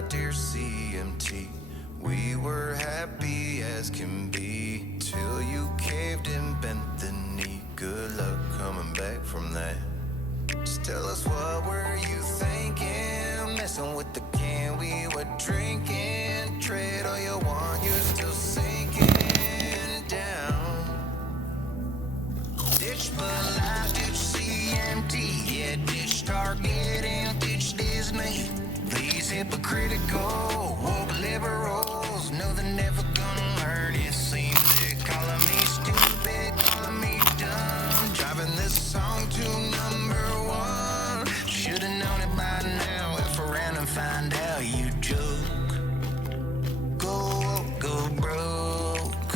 lie, dear CMT. We were happy as can be till you caved and bent the knee. Good luck coming back from that. Just tell us, what were you thinking? Messing with the can we were drinking. Trade all you want, you're still sinking down. Ditch Bud Light, ditch CMT. Yeah, ditch Target and ditch Disney. These hypocritical woke liberals know they're never gonna learn. It seems they're calling me stupid, calling me dumb. Driving this song to #1. Should've known it by now. If around and find out you joke. Go broke.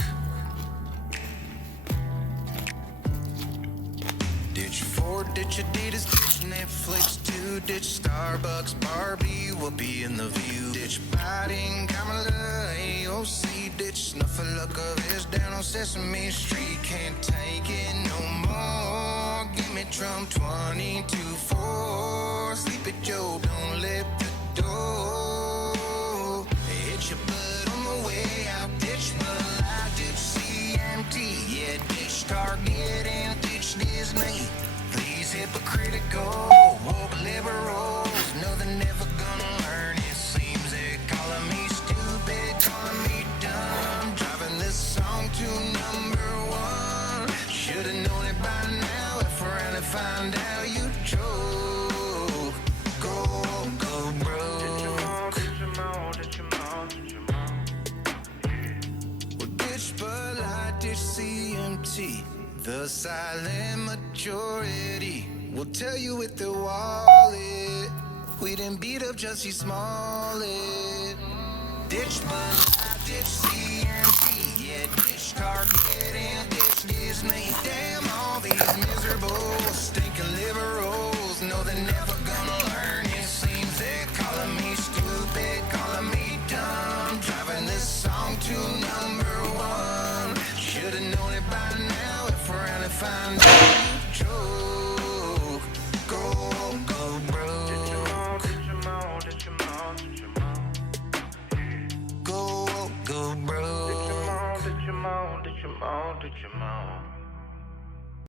Ditch Ford, ditch Adidas, ditch Netflix too. Ditch Starbucks, Barbie, Whoopi and the View. Ditch Biden, Kamala, AOC. Ditch Snuffleupagus down on Sesame Street. Can't take it no more. Give me Trump 22-4. Sleep at Joe, don't let the door hit your butt on the way out. Ditch Bud Light, ditch CMT. Yeah, ditch Target and ditch Disney. These hypocritical woke liberals know they're never gonna learn. It seems they're calling me stupid, calling me dumb. Driving this song to #1. Should've known it by now. If around and find out you choke. Go broke. Well, ditch Bud Light, ditch CMT. The silent majority will tell you with their wallet. We didn't beat up Jussie Smollett. Ditch Bud Light.